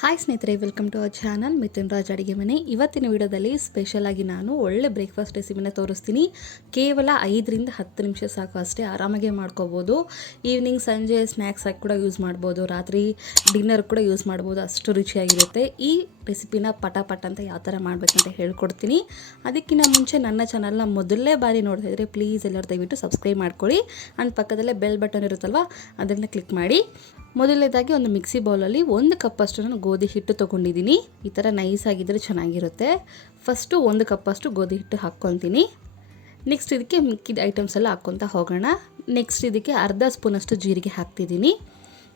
Hi ಸ್ನೇಹಿತರೆ welcome to our channel Mithun Raj ಅಡುಗೆ ಮನೆ. ಇವತ್ತಿನ ವಿಡಿಯೋದಲ್ಲಿ ಸ್ಪೆಷಲ್ ಆಗಿ ನಾನು ಒಳ್ಳೆ ಬ್ರೇಕ್ಫಾಸ್ಟ್ ರೆಸಿಪಿನ ತೋರಿಸ್ತೀನಿ. ಕೇವಲ ಐದರಿಂದ ಹತ್ತು ನಿಮಿಷ ಸಾಕು ಅಷ್ಟೇ, ಆರಾಮಾಗೆ ಮಾಡ್ಕೋಬೋದು. ಈವ್ನಿಂಗ್ ಸಂಜೆ ಸ್ನ್ಯಾಕ್ಸ್ ಆಗಿ ಕೂಡ ಯೂಸ್ ಮಾಡ್ಬೋದು. ರಾತ್ರಿ ಡಿನ್ನರ್ ಕೂಡ ಯೂಸ್ ಮಾಡ್ಬೋದು. ಅಷ್ಟು ರುಚಿಯಾಗಿರುತ್ತೆ. ಈ ರೆಸಿಪಿನ ಪಟ ಪಟ ಅಂತ ಯಾವ ಥರ ಮಾಡಬೇಕಂತ ಹೇಳ್ಕೊಡ್ತೀನಿ. ಅದಕ್ಕಿಂತ ಮುಂಚೆ ನನ್ನ ಚಾನಲ್ನ ಮೊದಲನೇ ಬಾರಿ ನೋಡ್ತಾ ಇದ್ದರೆ ಪ್ಲೀಸ್ ಎಲ್ಲರೂ ದಯವಿಟ್ಟು ಸಬ್ಸ್ಕ್ರೈಬ್ ಮಾಡ್ಕೊಳ್ಳಿ. ಆ್ಯಂಡ್ ಪಕ್ಕದಲ್ಲೇ ಬೆಲ್ ಬಟನ್ ಇರುತ್ತಲ್ವ, ಅದನ್ನು ಕ್ಲಿಕ್ ಮಾಡಿ. ಮೊದಲನೇದಾಗಿ ಒಂದು ಮಿಕ್ಸಿ ಬೌಲಲ್ಲಿ ಒಂದು ಕಪ್ಪಷ್ಟು ನಾನು ಗೋಧಿ ಹಿಟ್ಟು ತೊಗೊಂಡಿದ್ದೀನಿ. ಈ ಥರ ನೈಸ್ ಆಗಿದ್ದರೆ ಚೆನ್ನಾಗಿರುತ್ತೆ. ಫಸ್ಟು ಒಂದು ಕಪ್ಪಷ್ಟು ಗೋಧಿ ಹಿಟ್ಟು ಹಾಕ್ಕೊತೀನಿ ನೆಕ್ಸ್ಟ್ ಇದಕ್ಕೆ ಮಿಕ್ಕಿದ ಐಟಮ್ಸ್ ಎಲ್ಲ ಹಾಕ್ಕೊತ ಹೋಗೋಣ. ನೆಕ್ಸ್ಟ್ ಇದಕ್ಕೆ ಅರ್ಧ ಸ್ಪೂನಷ್ಟು ಜೀರಿಗೆ ಹಾಕ್ತಿದ್ದೀನಿ.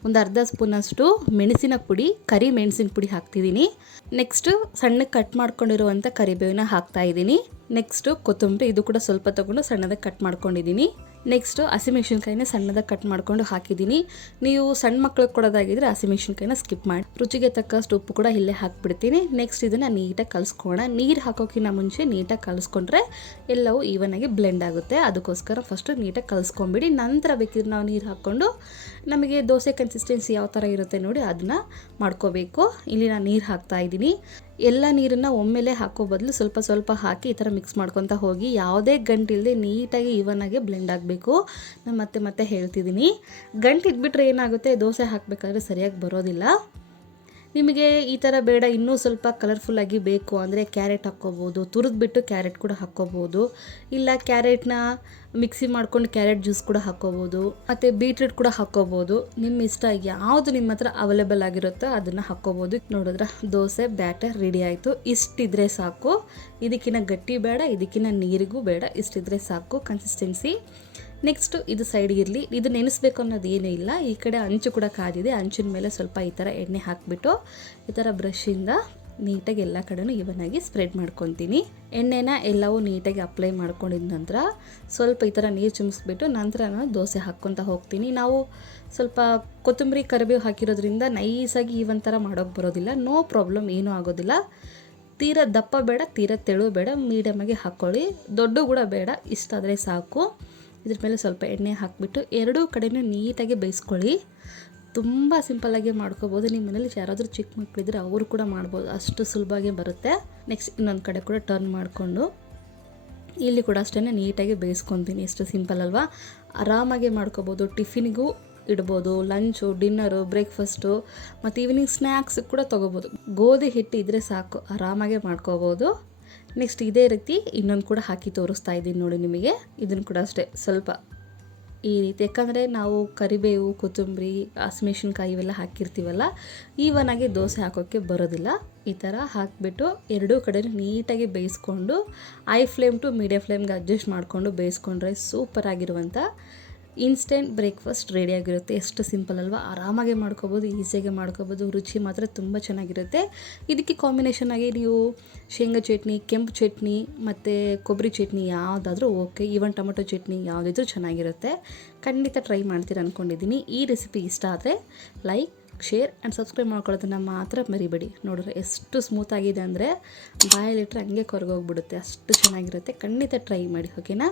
ಒಂದು ಅರ್ಧ ಸ್ಪೂನಷ್ಟು ಮೆಣಸಿನ ಪುಡಿ, ಕರಿ ಮೆಣಸಿನ ಪುಡಿ ಹಾಕ್ತಿದ್ದೀನಿ. ನೆಕ್ಸ್ಟು ಸಣ್ಣಗೆ ಕಟ್ ಮಾಡ್ಕೊಂಡಿರುವಂಥ ಕರಿಬೇವಿನ ಹಾಕ್ತಾ ಇದ್ದೀನಿ. ನೆಕ್ಸ್ಟು ಕೊತ್ತಂಬರಿ ಇದು ಕೂಡ ಸ್ವಲ್ಪ ತೊಗೊಂಡು ಸಣ್ಣದಾಗಿ ಕಟ್ ಮಾಡ್ಕೊಂಡಿದ್ದೀನಿ. ನೆಕ್ಸ್ಟು ಹಸಿಮೆಣ್ಸಿನ್ಕಾಯಿನ ಸಣ್ಣದಾಗಿ ಕಟ್ ಮಾಡ್ಕೊಂಡು ಹಾಕಿದ್ದೀನಿ ನೀವು ಸಣ್ಣ ಮಕ್ಳಿಗೆ ಕೊಡೋದಾಗಿದ್ರೆ ಹಸಿಮೆಣ್ಸಿನ್ಕಾಯಿನ ಸ್ಕಿಪ್ ಮಾಡಿ. ರುಚಿಗೆ ತಕ್ಕಷ್ಟು ಉಪ್ಪು ಕೂಡ ಇಲ್ಲೇ ಹಾಕ್ಬಿಡ್ತೀನಿ. ನೆಕ್ಸ್ಟ್ ಇದನ್ನು ನೀಟಾಗಿ ಕಲಿಸ್ಕೋಣ ನೀರು ಹಾಕೋಕ್ಕಿಂತ ಮುಂಚೆ ನೀಟಾಗಿ ಕಲಿಸ್ಕೊಂಡ್ರೆ ಎಲ್ಲವೂ ಈವನಾಗಿ ಬ್ಲೆಂಡ್ ಆಗುತ್ತೆ. ಅದಕ್ಕೋಸ್ಕರ ಫಸ್ಟು ನೀಟಾಗಿ ಕಲಿಸ್ಕೊಂಬಿಡಿ. ನಂತರ ಬೇಕಿದ್ರೆ ನಾವು ನೀರು ಹಾಕ್ಕೊಂಡು ನಮಗೆ ದೋಸೆ ಕನ್ಸಿಸ್ಟೆನ್ಸಿ ಯಾವ ಥರ ಇರುತ್ತೆ ನೋಡಿ ಅದನ್ನ ಮಾಡ್ಕೋಬೇಕು. ಇಲ್ಲಿ ನಾನು ನೀರು ಹಾಕ್ತಾ ಇದ್ದೀನಿ. ಎಲ್ಲ ನೀರನ್ನು ಒಮ್ಮೆಲೆ ಹಾಕೋ ಬದಲು ಸ್ವಲ್ಪ ಸ್ವಲ್ಪ ಹಾಕಿ ಈ ಥರ ಮಿಕ್ಸ್ ಮಾಡ್ಕೊತ ಹೋಗಿ ಯಾವುದೇ ಗಂಟಿಲ್ಲದೆ ನೀಟಾಗಿ ಇವನಾಗೆ ಬ್ಲೆಂಡ್ ಆಗಬೇಕು. ನಾನು ಮತ್ತೆ ಮತ್ತೆ ಹೇಳ್ತಿದ್ದೀನಿ. ಗಂಟು ಇದ್ಬಿಟ್ರೆ ಏನಾಗುತ್ತೆ? ದೋಸೆ ಹಾಕಬೇಕಾದ್ರೆ ಸರಿಯಾಗಿ ಬರೋದಿಲ್ಲ. ನಿಮಗೆ ಈ ಥರ ಬೇಡ, ಇನ್ನೂ ಸ್ವಲ್ಪ ಕಲರ್ಫುಲ್ಲಾಗಿ ಬೇಕು ಅಂದರೆ ಕ್ಯಾರೆಟ್ ಹಾಕ್ಕೋಬೋದು ತುರಿದ್ಬಿಟ್ಟು ಕ್ಯಾರೆಟ್ ಕೂಡ ಹಾಕ್ಕೋಬೋದು, ಇಲ್ಲ ಕ್ಯಾರೆಟ್ನ ಮಿಕ್ಸಿ ಮಾಡ್ಕೊಂಡು ಕ್ಯಾರೆಟ್ ಜ್ಯೂಸ್ ಕೂಡ ಹಾಕ್ಕೋಬೋದು, ಮತ್ತು ಬೀಟ್ರೂಟ್ ಕೂಡ ಹಾಕ್ಕೋಬೋದು. ನಿಮ್ಮ ಇಷ್ಟ ಯಾವುದು ನಿಮ್ಮ ಹತ್ರ ಅವೈಲೇಬಲ್ ಆಗಿರುತ್ತೋ ಅದನ್ನು ಹಾಕ್ಕೋಬೋದು. ನೋಡಿದ್ರೆ ದೋಸೆ, ಬ್ಯಾಟರ್ ರೆಡಿ ಆಯಿತು. ಇಷ್ಟಿದ್ರೆ ಸಾಕು. ಇದಕ್ಕಿಂತ ಗಟ್ಟಿ ಬೇಡ ಇದಕ್ಕಿಂತ ನೀರಿಗೂ ಬೇಡ. ಇಷ್ಟಿದ್ರೆ ಸಾಕು. ಕನ್ಸಿಸ್ಟೆನ್ಸಿ ನೆಕ್ಸ್ಟು ಇದು ಸೈಡ್ ಇರಲಿ. ಇದು ನೆನೆಸ್ಬೇಕು ಅನ್ನೋದು ಏನೂ ಇಲ್ಲ. ಈ ಕಡೆ ಅಂಚು ಕೂಡ ಕಾದಿದೆ. ಅಂಚಿನ ಮೇಲೆ ಸ್ವಲ್ಪ ಈ ಥರ ಎಣ್ಣೆ ಹಾಕಿಬಿಟ್ಟು, ಈ ಥರ ಬ್ರಷಿಂದ ನೀಟಾಗಿ ಎಲ್ಲ ಕಡೆನೂ ಇವನಾಗಿ ಸ್ಪ್ರೆಡ್ ಮಾಡ್ಕೊತೀನಿ. ಎಣ್ಣೆನ ಎಲ್ಲವೂ ನೀಟಾಗಿ ಅಪ್ಲೈ ಮಾಡ್ಕೊಂಡಿದ ನಂತರ ಸ್ವಲ್ಪ ಈ ಥರ ನೀರು ಚುಮಿಸ್ಬಿಟ್ಟು ನಂತರ ನಾನು ದೋಸೆ ಹಾಕ್ಕೊತ ಹೋಗ್ತೀನಿ. ನಾವು ಸ್ವಲ್ಪ ಕೊತ್ತಂಬರಿ, ಕರಿಬೇವು ಹಾಕಿರೋದ್ರಿಂದ ನೈಸಾಗಿ ಈ ಒಂಥರ ಮಾಡೋಕ್ಕೆ ಬರೋದಿಲ್ಲ. ನೋ ಪ್ರಾಬ್ಲಮ್ ಏನೂ ಆಗೋದಿಲ್ಲ. ತೀರ ದಪ್ಪ ಬೇಡ, ತೀರ ತೆಳು ಬೇಡ ಮೀಡಿಯಮಾಗಿ ಹಾಕ್ಕೊಳ್ಳಿ ದೊಡ್ಡ ಕೂಡ ಬೇಡ, ಇಷ್ಟಾದರೆ ಸಾಕು. ಇದ್ರ ಮೇಲೆ ಸ್ವಲ್ಪ ಎಣ್ಣೆ ಹಾಕಿಬಿಟ್ಟು ಎರಡೂ ಕಡೆಯೂ ನೀಟಾಗಿ ಬೇಯಿಸ್ಕೊಳ್ಳಿ. ತುಂಬ ಸಿಂಪಲ್ಲಾಗಿ ಮಾಡ್ಕೋಬೋದು. ನಿಮ್ಮ ಮನೇಲಿ ಯಾರಾದರೂ ಚಿಕ್ಕ ಮಕ್ಕಳಿದ್ರೆ ಅವರು ಕೂಡ ಮಾಡ್ಬೋದು. ಅಷ್ಟು ಸುಲಭವಾಗಿ ಬರುತ್ತೆ. ನೆಕ್ಸ್ಟ್ ಇನ್ನೊಂದು ಕಡೆ ಕೂಡ ಟರ್ನ್ ಮಾಡಿಕೊಂಡು ಇಲ್ಲಿ ಕೂಡ ಅಷ್ಟೇ ನೀಟಾಗಿ ಬೇಯಿಸ್ಕೊತೀನಿ. ಎಷ್ಟು ಸಿಂಪಲ್ ಅಲ್ವಾ? ಆರಾಮಾಗಿ ಮಾಡ್ಕೋಬೋದು. ಟಿಫಿನ್ಗೂ ಇಡ್ಬೋದು. ಲಂಚು ಡಿನ್ನರು ಬ್ರೇಕ್ಫಾಸ್ಟು ಮತ್ತು ಈವ್ನಿಂಗ್ ಸ್ನ್ಯಾಕ್ಸ್ ಕೂಡ ತೊಗೋಬೋದು. ಗೋಧಿ ಹಿಟ್ಟು ಇದ್ದರೆ ಸಾಕು. ಆರಾಮಾಗೆ ಮಾಡ್ಕೋಬೋದು. ನೆಕ್ಸ್ಟ್ ಇದೇ ರೀತಿ ಇನ್ನೊಂದು ಕೂಡ ಹಾಕಿ ತೋರಿಸ್ತಾ ಇದ್ದೀನಿ ನೋಡಿ ನಿಮಗೆ. ಇದನ್ನು ಕೂಡ ಅಷ್ಟೇ ಸ್ವಲ್ಪ ಈ ರೀತಿ. ಯಾಕಂದರೆ ನಾವು ಕರಿಬೇವು, ಕೊತ್ತಂಬರಿ, ಹಸಿಮೆಣ್ಸಿನ್ಕಾಯಿ ಇವೆಲ್ಲ ಹಾಕಿರ್ತೀವಲ್ಲ ಈವನಾಗಿ ದೋಸೆ ಹಾಕೋಕ್ಕೆ ಬರೋದಿಲ್ಲ. ಈ ಥರ ಹಾಕಿಬಿಟ್ಟು ಎರಡೂ ಕಡೆ ನೀಟಾಗಿ ಬೇಯಿಸ್ಕೊಂಡು ಐ ಫ್ಲೇಮ್ ಟು ಮೀಡಿಯಮ್ ಫ್ಲೇಮ್ಗೆ ಅಡ್ಜಸ್ಟ್ ಮಾಡಿಕೊಂಡು ಬೇಯಿಸ್ಕೊಂಡ್ರೆ ಸೂಪರ್ ಆಗಿರುವಂಥ ಇನ್ಸ್ಟೆಂಟ್ ಬ್ರೇಕ್ಫಾಸ್ಟ್ ರೆಡಿಯಾಗಿರುತ್ತೆ ಎಷ್ಟು ಸಿಂಪಲ್ ಅಲ್ವಾ? ಆರಾಮಾಗೆ ಮಾಡ್ಕೋಬೋದು, ಈಸಿಯಾಗಿ ಮಾಡ್ಕೋಬೋದು, ರುಚಿ ಮಾತ್ರ ತುಂಬ ಚೆನ್ನಾಗಿರುತ್ತೆ. ಇದಕ್ಕೆ ಕಾಂಬಿನೇಷನ್ ಆಗಿ ನೀವು ಶೇಂಗಾ ಚಟ್ನಿ, ಕೆಂಪು ಚಟ್ನಿ ಮತ್ತು ಕೊಬ್ಬರಿ ಚಟ್ನಿ ಯಾವುದಾದ್ರೂ ಓಕೆ. ಈವನ್ ಟೊಮೆಟೊ ಚಟ್ನಿ ಯಾವುದಿದ್ರೂ ಚೆನ್ನಾಗಿರುತ್ತೆ. ಖಂಡಿತ ಟ್ರೈ ಮಾಡ್ತೀರ ಅಂದ್ಕೊಂಡಿದ್ದೀನಿ ಈ ರೆಸಿಪಿ ಇಷ್ಟ ಆದರೆ ಲೈಕ್ ಶೇರ್ ಆ್ಯಂಡ್ ಸಬ್ಸ್ಕ್ರೈಬ್ ಮಾಡ್ಕೊಳ್ಳೋದನ್ನು ಮಾತ್ರ ಮರಿಬೇಡಿ. ನೋಡಿದ್ರೆ ಎಷ್ಟು ಸ್ಮೂತ್ ಆಗಿದೆ ಅಂದರೆ ಬಾಯಲ್ಲಿಟ್ಟರೆ ಹಂಗೆ ಕೊರಗೋಗ್ಬಿಡುತ್ತೆ ಅಷ್ಟು ಚೆನ್ನಾಗಿರುತ್ತೆ. ಖಂಡಿತ ಟ್ರೈ ಮಾಡಿ ಓಕೆನಾ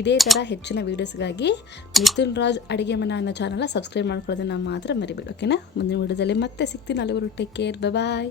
ಇದೇ ಥರ ಹೆಚ್ಚಿನ ವೀಡಿಯೋಸ್ಗಾಗಿ ಮಿಥುನ್ ರಾಜ್ ಅಡುಗೆ ಮನೆ ಅನ್ನೋ ಚಾನಲ್ನ ಸಬ್ಸ್ಕ್ರೈಬ್ ಮಾಡ್ಕೊಳ್ಳೋದನ್ನು ಮಾತ್ರ ಮರಿಬೇಡಿ ಓಕೆನಾ ಮುಂದಿನ ವೀಡಿಯೋದಲ್ಲಿ ಮತ್ತೆ ಸಿಗ್ತೀನಿ. ಅಲ್ಲಿವರು ಟೇಕ್ ಕೇರ್ ಬಾಯ್